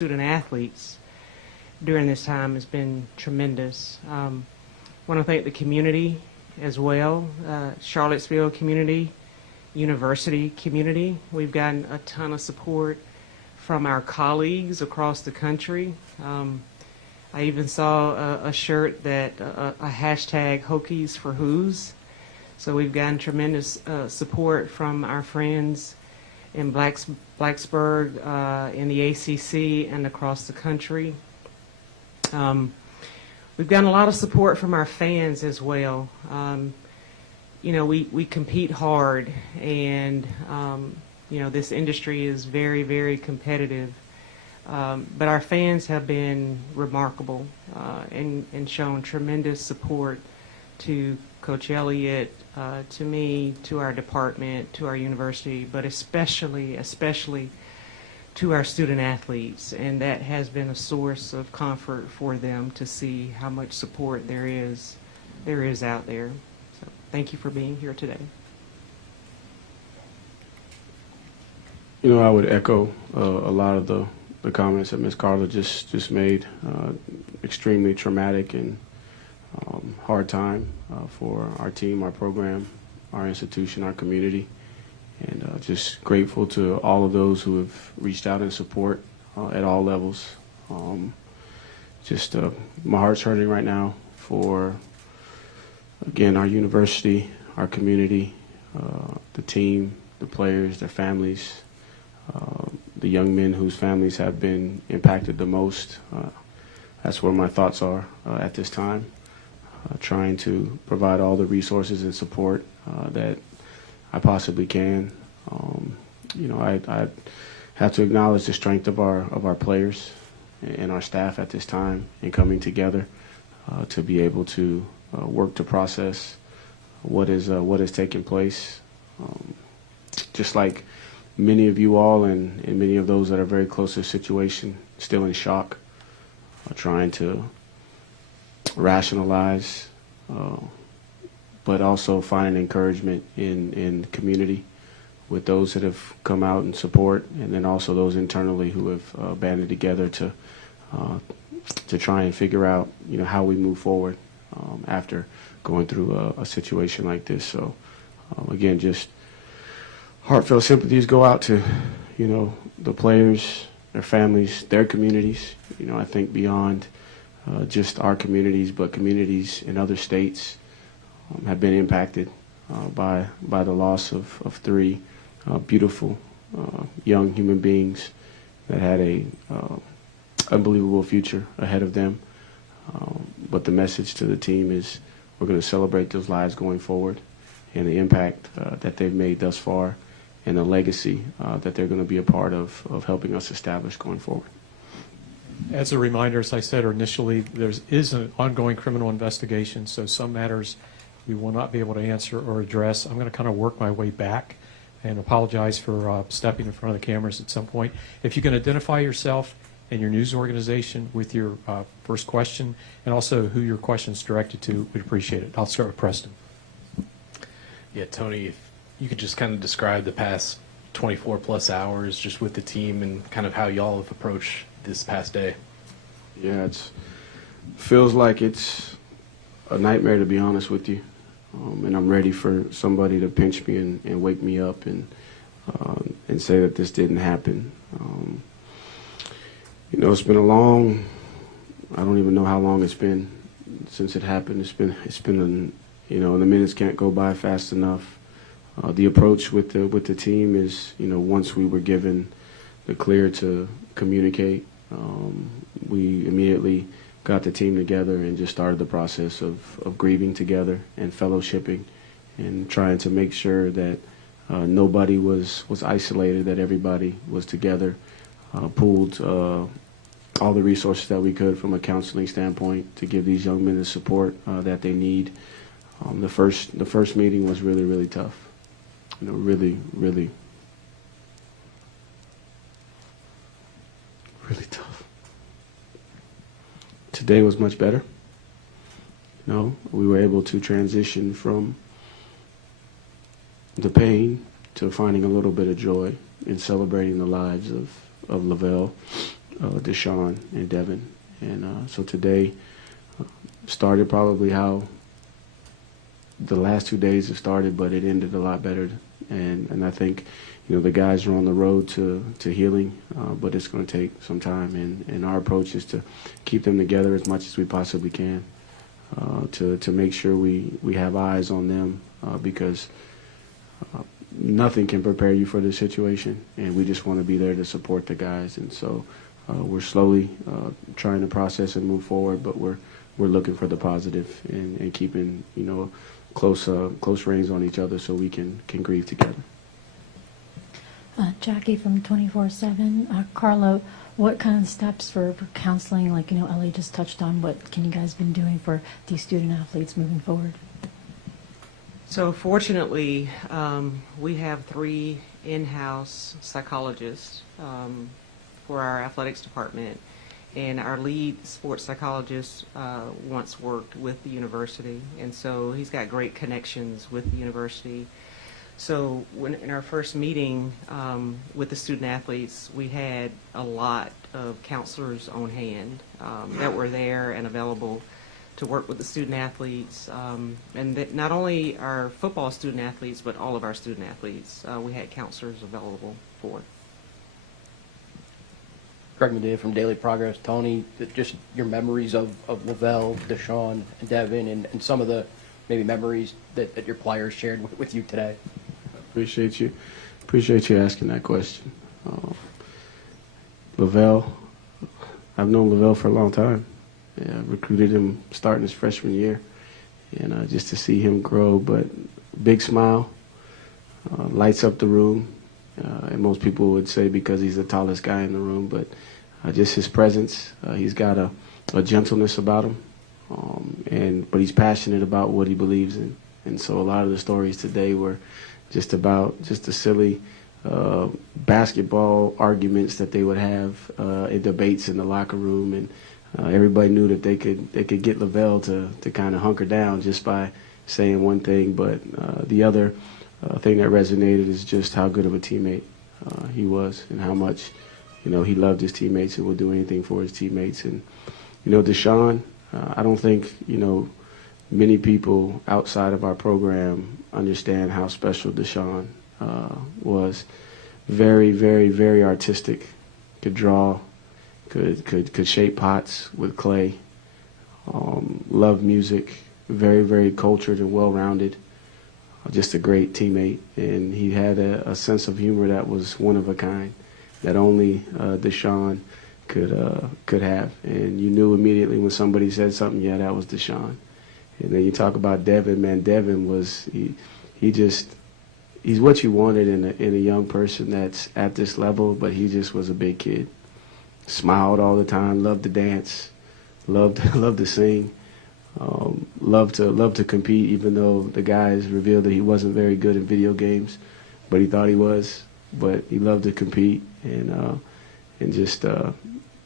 student athletes during this time has been tremendous. I want to thank the community as well, Charlottesville community, university community. We've gotten a ton of support from our colleagues across the country. I even saw a shirt that a hashtag Hokies for Who's. So we've gotten tremendous support from our friends in Blacksburg, in the ACC, and across the country. We've gotten a lot of support from our fans as well. You know, we compete hard, and you know, this industry is very, very competitive. But our fans have been remarkable and shown tremendous support to Coach Elliott, to me, to our department, to our university, but especially to our student athletes. And that has been a source of comfort for them to see how much support there is out there. So thank you for being here today. You know, I would echo a lot of the comments that Ms. Carla just made. Extremely traumatic and hard time for our team, our program, our institution, our community, and just grateful to all of those who have reached out in support at all levels. My heart's hurting right now for, again, our university, our community, the team, the players, their families, the young men whose families have been impacted the most. That's where my thoughts are at this time. Trying to provide all the resources and support that I possibly can. You know, I have to acknowledge the strength of our players and our staff at this time in coming together to be able to work to process what is taking place. Just like many of you all and many of those that are very close to the situation, still in shock, trying to rationalize, but also find encouragement in community with those that have come out in support, and then also those internally who have banded together to try and figure out, you know, how we move forward after going through a situation like this. So again, just heartfelt sympathies go out to, you know, the players, their families, their communities. You know, I think beyond just our communities, but communities in other states have been impacted by the loss of three beautiful young human beings that had a unbelievable future ahead of them. But the message to the team is we're going to celebrate those lives going forward and the impact that they've made thus far and the legacy that they're going to be a part of helping us establish going forward. As a reminder, as I said initially, there is an ongoing criminal investigation, so some matters we will not be able to answer or address. I'm going to kind of work my way back and apologize for stepping in front of the cameras at some point. If you can identify yourself and your news organization with your first question, and also who your question is directed to, we'd appreciate it. I'll start with Preston. Yeah, Tony, if you could just kind of describe the past 24 plus hours just with the team and kind of how y'all have approached this past day. Yeah, it feels like it's a nightmare, to be honest with you. And I'm ready for somebody to pinch me and wake me up and say that this didn't happen. You know, it's been I don't even know how long it's been since it happened. It's been you know, the minutes can't go by fast enough. The approach with the team is, you know, once we were given the clear to communicate, we immediately got the team together and just started the process of grieving together and fellowshipping and trying to make sure that nobody was isolated, that everybody was together, pooled all the resources that we could from a counseling standpoint to give these young men the support that they need. The first meeting was really, really tough. You know, really, really, really tough. Today was much better. You know, we were able to transition from the pain to finding a little bit of joy in celebrating the lives of Lavelle, Deshaun and Devin. And so today started probably how the last 2 days have started, but it ended a lot better. And I think, the guys are on the road to healing, but it's going to take some time. And our approach is to keep them together as much as we possibly can, to make sure we have eyes on them, because nothing can prepare you for this situation, and we just want to be there to support the guys. And so we're slowly trying to process and move forward, but we're looking for the positive and keeping close reins on each other so we can grieve together. Jackie from 24/7. Carlo, what kind of steps for counseling, like Ellie just touched on, what can you guys been doing for these student athletes moving forward? So fortunately, we have 3 in-house psychologists for our athletics department, and our lead sports psychologist once worked with the university, and so he's got great connections with the university. So in our first meeting with the student athletes, we had a lot of counselors on hand that were there and available to work with the student athletes, and that not only our football student athletes, but all of our student athletes, we had counselors available for. Greg Medea from Daily Progress. Tony, just your memories of Lavelle, Deshaun, and Devin, and some of the maybe memories that your players shared with you today. Appreciate you asking that question. Lavelle, I've known Lavelle for a long time. Yeah, recruited him starting his freshman year, and just to see him grow, but big smile, lights up the room, and most people would say because he's the tallest guy in the room, but just his presence, he's got a gentleness about him, but he's passionate about what he believes in, and so a lot of the stories today were just about the silly basketball arguments that they would have in debates in the locker room, and everybody knew that they could get Lavelle to kind of hunker down just by saying one thing, but the other thing that resonated is just how good of a teammate he was, and how much he loved his teammates and would do anything for his teammates. And Deshaun, I don't think many people outside of our program understand how special Deshaun was. Very, very, very artistic. Could draw. Could shape pots with clay. Loved music. Very, very cultured and well-rounded. Just a great teammate, and he had a sense of humor that was one of a kind, that only Deshaun could have. And you knew immediately when somebody said something, yeah, that was Deshaun. And then you talk about Devin, man. Devin was he's what you wanted in a young person that's at this level, but he just was a big kid. Smiled all the time, loved to dance, loved to sing, loved to compete, even though the guys revealed that he wasn't very good in video games, but he thought he was. But he loved to compete, and just the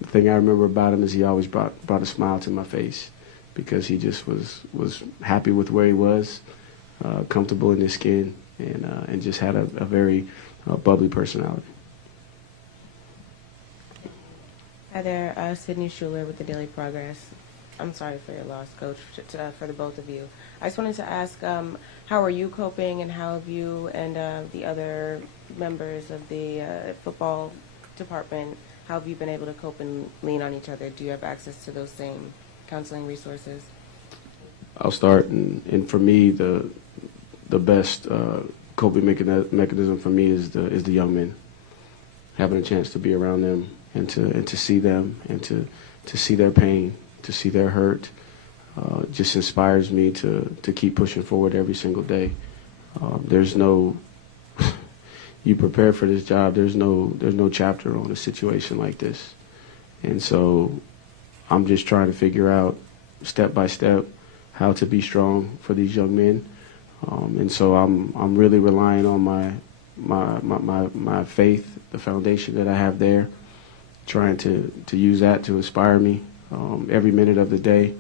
thing I remember about him is he always brought a smile to my face, because he just was happy with where he was, comfortable in his skin, and just had a very bubbly personality. Hi there, Sydney Schuler with the Daily Progress. I'm sorry for your loss, Coach, for the both of you. I just wanted to ask, how are you coping, and how have you and the other members of the football department, how have you been able to cope and lean on each other? Do you have access to those same counseling resources? I'll start, and for me, the best coping mechanism for me is the young men. Having a chance to be around them and to see them and to see their pain, to see their hurt, just inspires me to keep pushing forward every single day. There's no you prepare for this job. There's no chapter on a situation like this, and so I'm just trying to figure out step by step how to be strong for these young men, and so I'm really relying on my faith, the foundation that I have there, trying to use that to inspire me every minute of the day.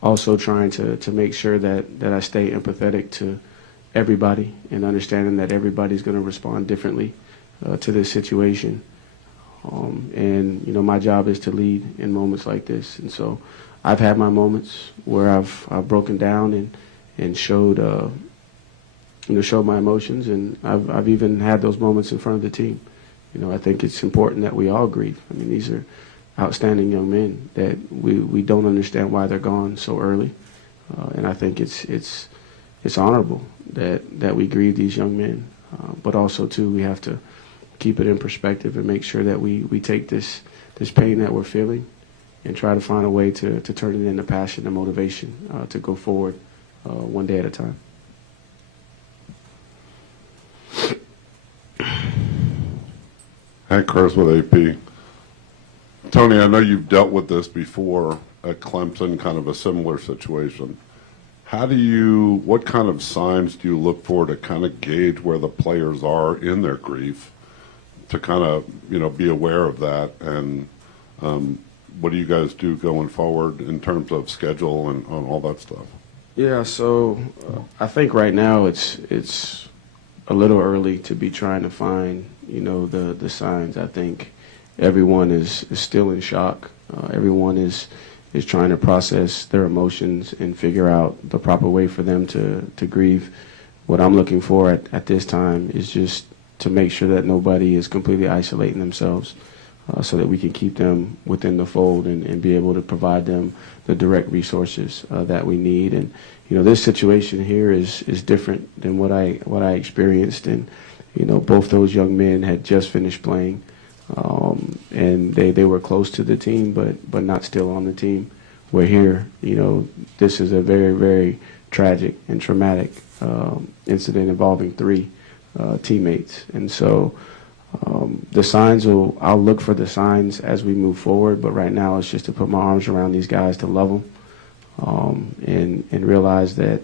Also trying to make sure that I stay empathetic to everybody and understanding that everybody's going to respond differently to this situation. And, you know, my job is to lead in moments like this. And so I've had my moments where I've broken down and showed, showed my emotions. And I've even had those moments in front of the team. You know, I think it's important that we all grieve. I mean, these are outstanding young men that we don't understand why they're gone so early. And I think it's honorable that we grieve these young men. But also, too, we have to keep it in perspective and make sure that we take this pain that we're feeling and try to find a way to turn it into passion and motivation to go forward one day at a time. Hank Kurz with AP. Tony, I know you've dealt with this before at Clemson, kind of a similar situation. What kind of signs do you look for to kind of gauge where the players are in their grief, to kind of, be aware of that? And what do you guys do going forward in terms of schedule and on all that stuff? Yeah, so I think right now it's a little early to be trying to find, the signs. I think everyone is still in shock. Everyone is trying to process their emotions and figure out the proper way for them to grieve. What I'm looking for at this time is just to make sure that nobody is completely isolating themselves so that we can keep them within the fold and be able to provide them the direct resources that we need. And, this situation here is different than what I experienced. And, both those young men had just finished playing. And they were close to the team, but not still on the team. We're here, this is a very, very tragic and traumatic incident involving 3 teammates. And so the signs I'll look for the signs as we move forward, but right now it's just to put my arms around these guys, to love them, and realize that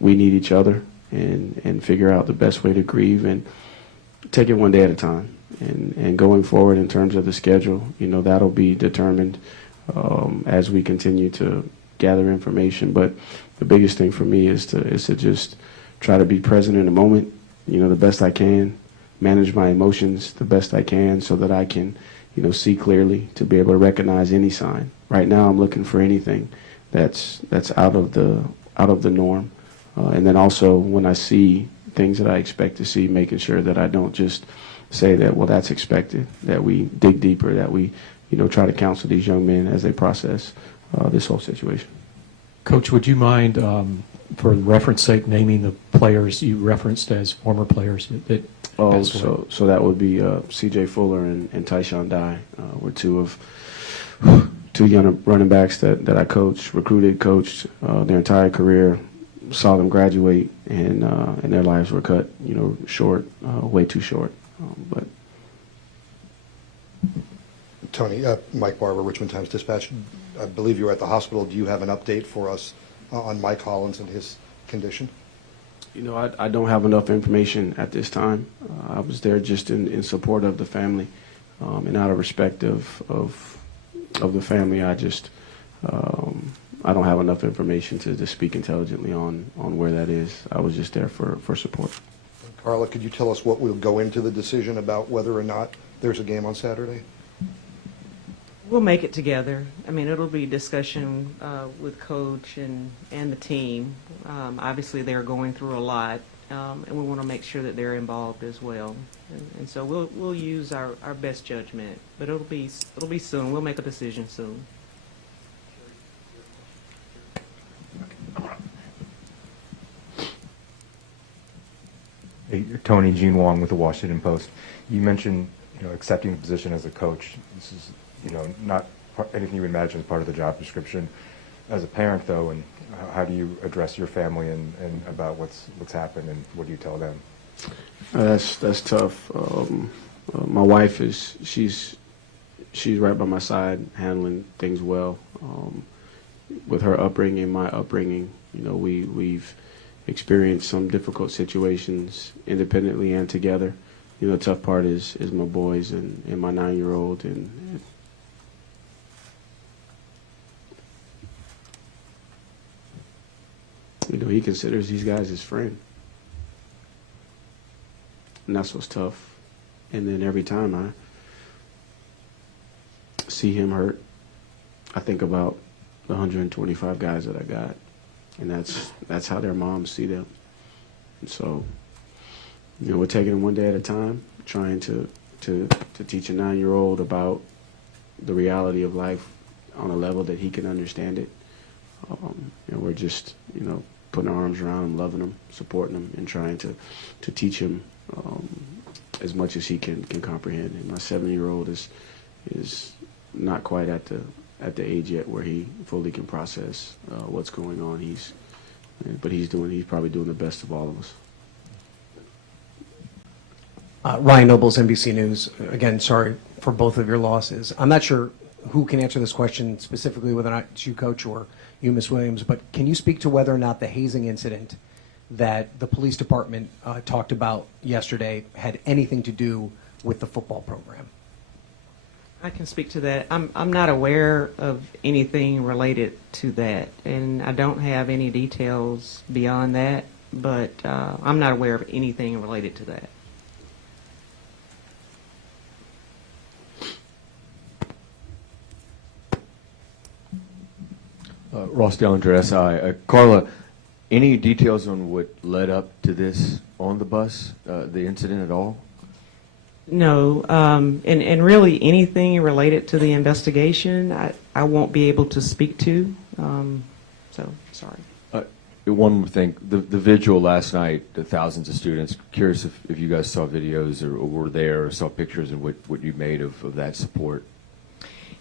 we need each other and figure out the best way to grieve and take it one day at a time. And going forward in terms of the schedule, that'll be determined as we continue to gather information. But the biggest thing for me is to just try to be present in the moment, the best I can, manage my emotions the best I can so that I can, see clearly, to be able to recognize any sign. Right now I'm looking for anything that's out of the norm. And then also when I see things that I expect to see, making sure that I don't just say that, well, that's expected, that we dig deeper, that we, try to counsel these young men as they process this whole situation. Coach, would you mind, for reference sake, naming the players you referenced as former players that so that would be C.J. Fuller and Tyshawn Dye were two young running backs that I coached, coached their entire career, saw them graduate, and their lives were cut, short, way too short. But Tony, Mike Barber, Richmond Times-Dispatch. I believe you were at the hospital. Do you have an update for us on Mike Hollins and his condition? I don't have enough information at this time. I was there just in support of the family, and out of respect of the family, I just I don't have enough information to speak intelligently on where that is. I was just there for support. Carla, could you tell us what will go into the decision about whether or not there's a game on Saturday? We'll make it together. I mean, it'll be discussion with Coach and the team. Obviously, they're going through a lot, and we want to make sure that they're involved as well. And so we'll use our best judgment, but it'll be soon. We'll make a decision soon. Hey, Tony, Gene Wong with the Washington Post. You mentioned, accepting the position as a coach. This is, not anything you would imagine as part of the job description. As a parent, though, and how do you address your family and about what's happened, and what do you tell them? That's tough. My wife she's right by my side, handling things well. With her upbringing, my upbringing, we've experienced some difficult situations independently and together. The tough part is my boys and my 9-year-old, and he considers these guys his friend, and that's what's tough. And then every time see him hurt, I think about the 125 guys that I got, and that's how their moms see them. And so, we're taking it one day at a time, trying to teach a 9-year-old about the reality of life on a level that he can understand it. We're just, putting our arms around him, loving him, supporting him, and trying to teach him as much as he can comprehend. And my 7-year-old is not quite at the age yet where he fully can process what's going on. But he's probably doing the best of all of us. Ryan Nobles, NBC News. Again, sorry for both of your losses. I'm not sure who can answer this question specifically, whether or not it's you, Coach, or you, Ms. Williams, but can you speak to whether or not the hazing incident that the police department talked about yesterday had anything to do with the football program? I can speak to that. I'm not aware of anything related to that, and I don't have any details beyond that, but I'm not aware of anything related to that. Ross Dellinger, SI. Carla, any details on what led up to this on the bus, the incident at all? No, and really anything related to the investigation, I won't be able to speak to, so sorry. One more thing, the vigil last night, the thousands of students, curious if you guys saw videos or were there or saw pictures and what you made of that support.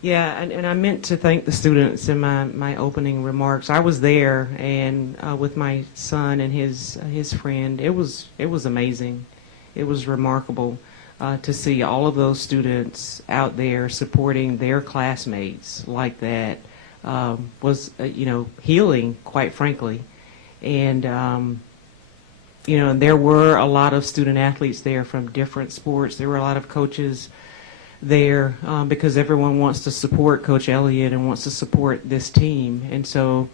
Yeah, and I meant to thank the students in my opening remarks. I was there, and with my son and his friend, it was amazing. It was remarkable to see all of those students out there supporting their classmates like that. Was healing, quite frankly, and and there were a lot of student athletes there from different sports. There were a lot of coaches there because everyone wants to support Coach Elliott and wants to support this team. And so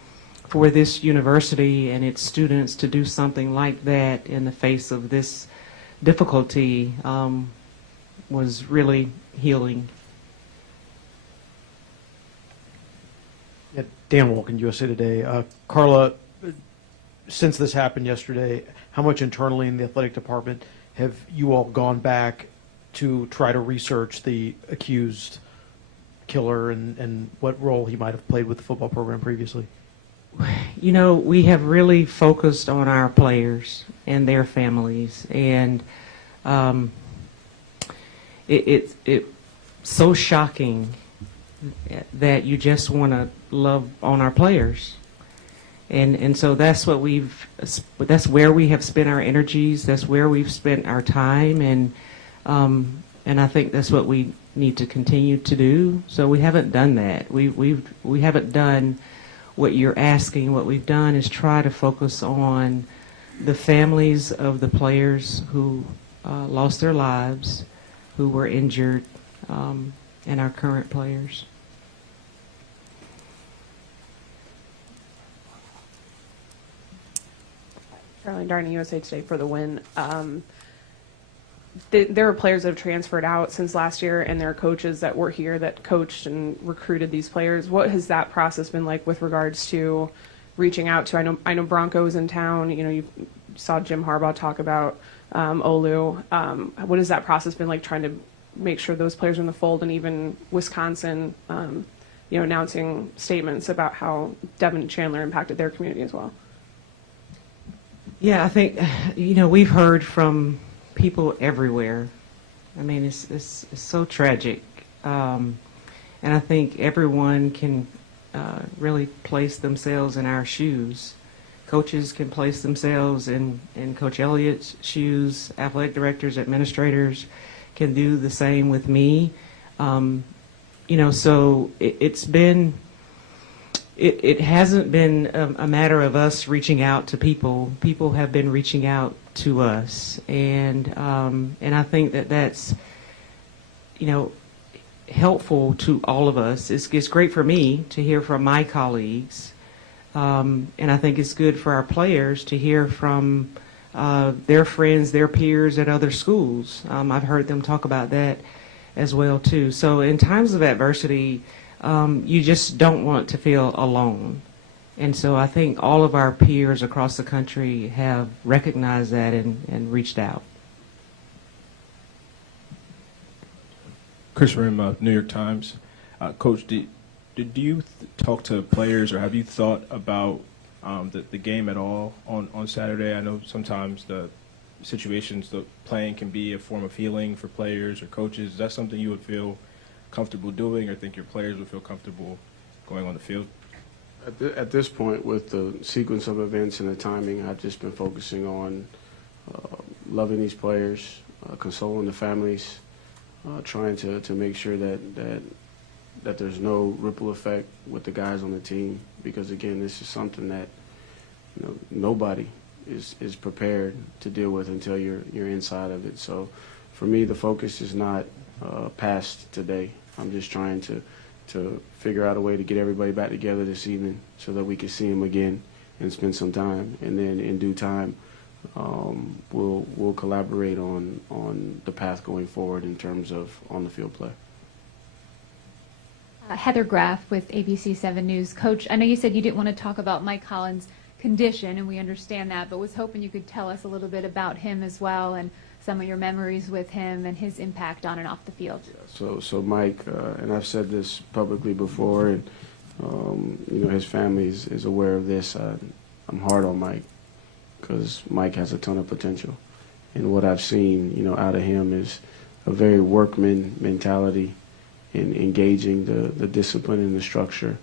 for this university and its students to do something like that in the face of this difficulty was really healing. Yeah, Dan Wolkin, USA Today. Carla, since this happened yesterday, how much internally in the athletic department have you all gone back to try to research the accused killer and what role he might have played with the football program previously? We have really focused on our players and their families, and it's so shocking that you just want to love on our players. And so that's where we have spent our energies, that's where we've spent our time, and I think that's what we need to continue to do. So we haven't done that. We haven't done what you're asking. What we've done is try to focus on the families of the players who lost their lives, who were injured, and our current players. Caroline Darnay, USA Today for the win. There are players that have transferred out since last year, and there are coaches that were here that coached and recruited these players. What has that process been like with regards to reaching out to? I know Bronco was in town. You saw Jim Harbaugh talk about Olu. What has that process been like, trying to make sure those players are in the fold, and even Wisconsin, announcing statements about how Devin Chandler impacted their community as well? Yeah, I think we've heard from people everywhere. I mean, it's so tragic, and I think everyone can really place themselves in our shoes. Coaches can place themselves in Coach Elliott's shoes. Athletic directors, administrators can do the same with me. So it's been. It hasn't been a matter of us reaching out to people. People have been reaching out to us, and I think that's helpful to all of us. It's great for me to hear from my colleagues, and I think it's good for our players to hear from their friends, their peers at other schools. I've heard them talk about that as well too. So in times of adversity, you just don't want to feel alone. And so I think all of our peers across the country have recognized that and reached out. Chris Rim, New York Times. Coach, did you talk to players, or have you thought about the game at all on Saturday? I know sometimes the situations, the playing can be a form of healing for players or coaches. Is that something you would feel comfortable doing, or think your players would feel comfortable going on the field? At this point, with the sequence of events and the timing, I've just been focusing on loving these players, consoling the families, trying to make sure that there's no ripple effect with the guys on the team, because again, this is something that nobody is prepared to deal with until you're inside of it. So for me, the focus is not past today. I'm just trying to figure out a way to get everybody back together this evening so that we can see them again and spend some time, and then in due time we'll collaborate on the path going forward in terms of on the field play. Heather Graff with ABC 7 News. Coach, I know you said you didn't want to talk about Mike Collins' condition, and we understand that, but was hoping you could tell us a little bit about him as well, and some of your memories with him and his impact on and off the field. So Mike, and I've said this publicly before, and his family is aware of this. I'm hard on Mike because Mike has a ton of potential, and what I've seen, out of him is a very workman mentality in engaging the discipline and the structure,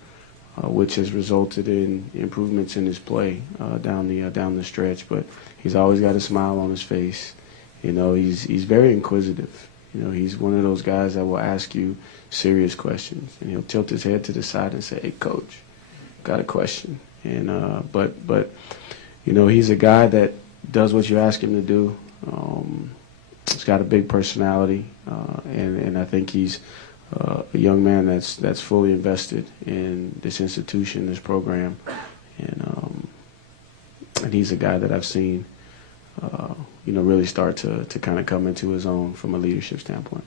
which has resulted in improvements in his play down the stretch. But he's always got a smile on his face. He's very inquisitive. He's one of those guys that will ask you serious questions, and he'll tilt his head to the side and say, "Hey, coach, got a question." And but he's a guy that does what you ask him to do. He's got a big personality, and I think he's a young man that's fully invested in this institution, this program, and he's a guy that I've seen really start to kind of come into his own from a leadership standpoint.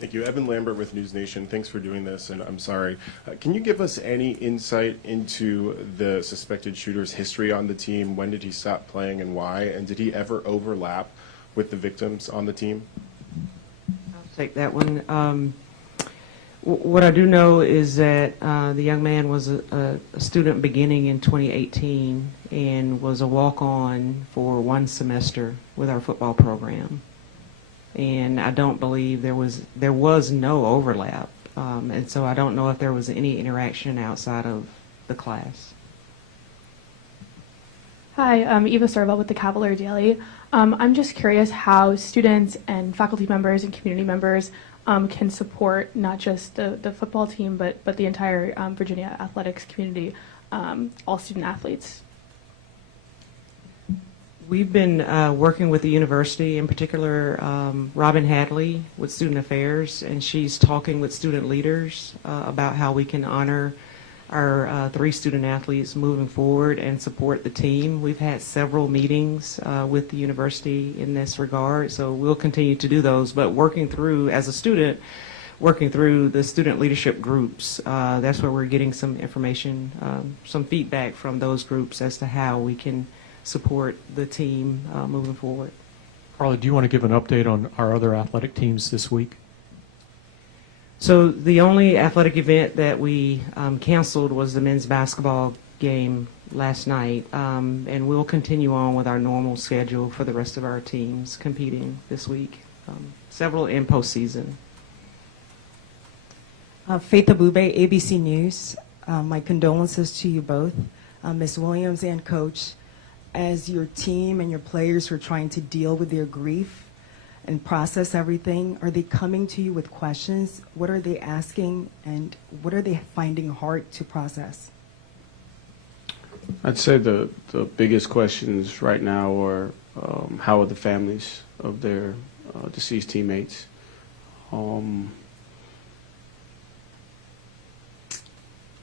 Thank you. Evan Lambert with News Nation. Thanks for doing this, and I'm sorry. Can you give us any insight into the suspected shooter's history on the team? When did he stop playing and why? And did he ever overlap with the victims on the team? I'll take that one. What I do know is that the young man was a student beginning in 2018 and was a walk-on for one semester with our football program. And I don't believe there was no overlap, and so I don't know if there was any interaction outside of the class. Hi, I'm Eva Serva with the Cavalier Daily. I'm just curious how students and faculty members and community members can support not just the football team, but the entire Virginia athletics community, all student athletes. We've been working with the university, in particular Robin Hadley with Student Affairs, and she's talking with student leaders about how we can honor our 3 student athletes moving forward and support the team. We've had several meetings with the university in this regard, so we'll continue to do those. But working through, as a student, working through the student leadership groups, that's where we're getting some information, some feedback from those groups as to how we can support the team moving forward. Carla, do you want to give an update on our other athletic teams this week? So the only athletic event that we canceled was the men's basketball game last night, and we'll continue on with our normal schedule for the rest of our teams competing this week, several in postseason. Faith Abube, ABC News. My condolences to you both, Ms. Williams and Coach. As your team and your players are trying to deal with their grief and process everything, are they coming to you with questions? What are they asking, and what are they finding hard to process? I'd say the biggest questions right now are how are the families of their deceased teammates?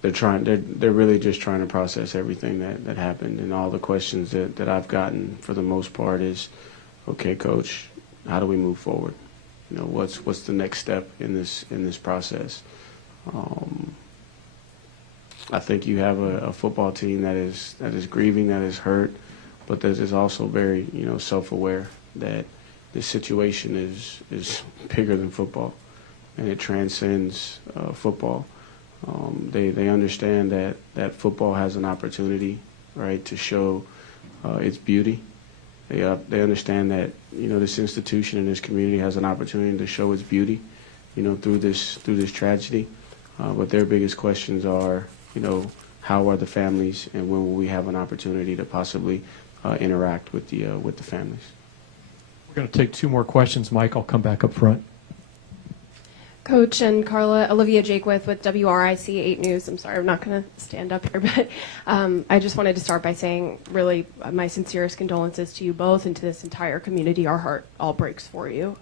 They're really just trying to process everything that happened, and all the questions that I've gotten for the most part is, okay, Coach, how do we move forward? what's the next step in this process. I think you have a football team that is grieving, that is hurt, but that is also very self-aware that this situation is bigger than football, and it transcends football. They understand that football has an opportunity, right, to show its beauty. They understand that this institution and this community has an opportunity to show its beauty, through this tragedy. But their biggest questions are, how are the families, and when will we have an opportunity to possibly interact with the families? We're going to take 2 more questions. Mike, I'll come back up front. Coach and Carla, Olivia Jakewith with WRIC 8 News. I'm sorry, I'm not going to stand up here, but I just wanted to start by saying really my sincerest condolences to you both and to this entire community. Our heart all breaks for you.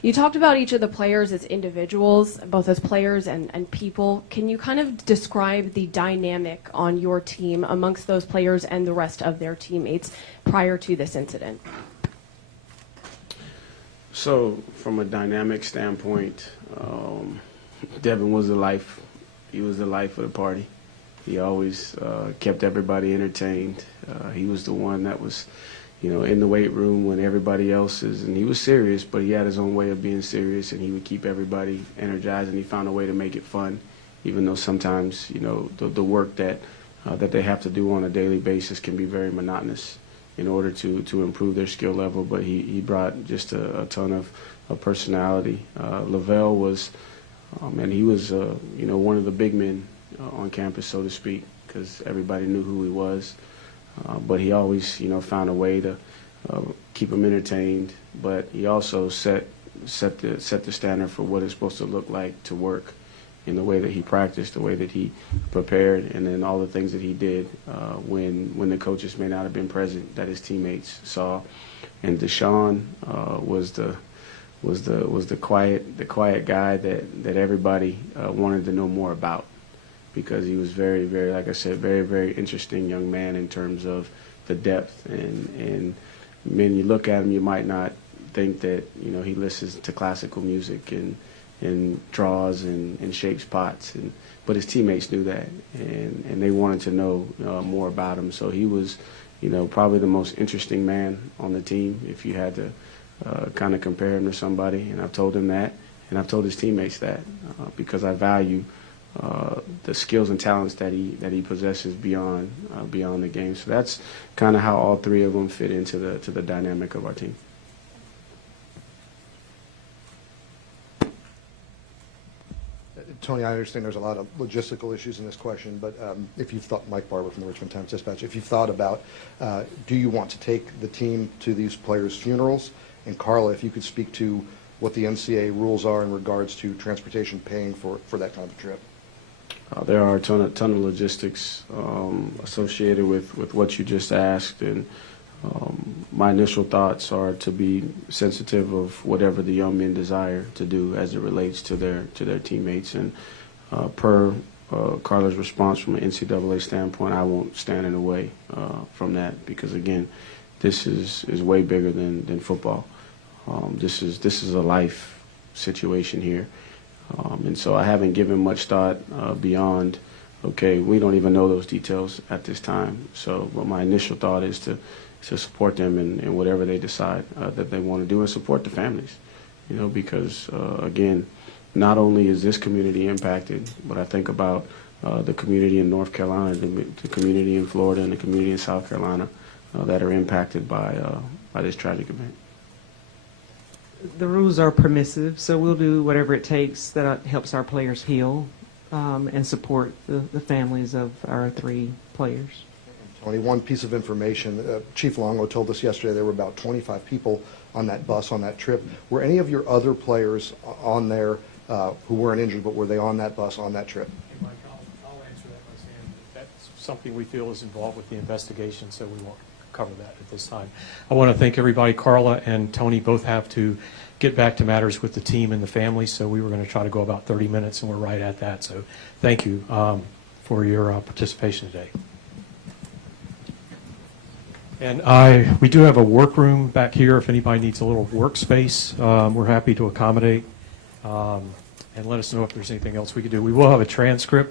You talked about each of the players as individuals, both as players and people. Can you kind of describe the dynamic on your team amongst those players and the rest of their teammates prior to this incident? So, from a dynamic standpoint, Devin was the life. He was the life of the party. He always kept everybody entertained. He was the one that was, in the weight room when everybody else is, and he was serious, but he had his own way of being serious, and he would keep everybody energized, and he found a way to make it fun, even though sometimes, the work that they have to do on a daily basis can be very monotonous in order to improve their skill level, but he brought just a ton of personality. Lavelle was, and he was, one of the big men on campus, so to speak, because everybody knew who he was. But he always, found a way to keep them entertained. But he also set the standard for what it's supposed to look like to work, in the way that he practiced, the way that he prepared, and then all the things that he did when the coaches may not have been present, that his teammates saw. And Deshaun was the quiet guy that everybody wanted to know more about, because he was very, very, like I said, very, very interesting young man in terms of the depth. And when you look at him, you might not think that he listens to classical music and draws and shapes pots, but his teammates knew that, and they wanted to know more about him. So he was, probably the most interesting man on the team, if you had to kind of compare him to somebody. And I've told him that, and I've told his teammates that, because I value the skills and talents that he possesses beyond the game. So that's kind of how all 3 of them fit into the dynamic of our team. Tony, I understand there's a lot of logistical issues in this question, but if you've thought, Mike Barber from the Richmond Times-Dispatch, if you've thought about, do you want to take the team to these players' funerals? And Carla, if you could speak to what the NCAA rules are in regards to transportation paying for that kind of a trip. There are a ton of logistics associated with what you just asked, and my initial thoughts are to be sensitive of whatever the young men desire to do as it relates to their teammates. And per Carla's response from an NCAA standpoint, I won't stand in the way from that, because again, this is way bigger than football. This is a life situation here, and so I haven't given much thought beyond. Okay, we don't even know those details at this time. So, but my initial thought is to support them in whatever they decide that they want to do, and support the families, because again, not only is this community impacted, but I think about the community in North Carolina, the community in Florida, and the community in South Carolina that are impacted by this tragic event. The rules are permissive, so we'll do whatever it takes that helps our players heal and support the families of our 3 players. Tony, one piece of information. Chief Longo told us yesterday there were about 25 people on that bus on that trip. Were any of your other players on there who weren't injured, but were they on that bus on that trip? Hey, Mike, I'll answer that by saying that's something we feel is involved with the investigation, so we won't cover that at this time. I want to thank everybody. Carla and Tony both have to get back to matters with the team and the family, so we were going to try to go about 30 minutes, and we're right at that. So thank you for your participation today. And we do have a workroom back here if anybody needs a little workspace. We're happy to accommodate. And let us know if there's anything else we could do. We will have a transcript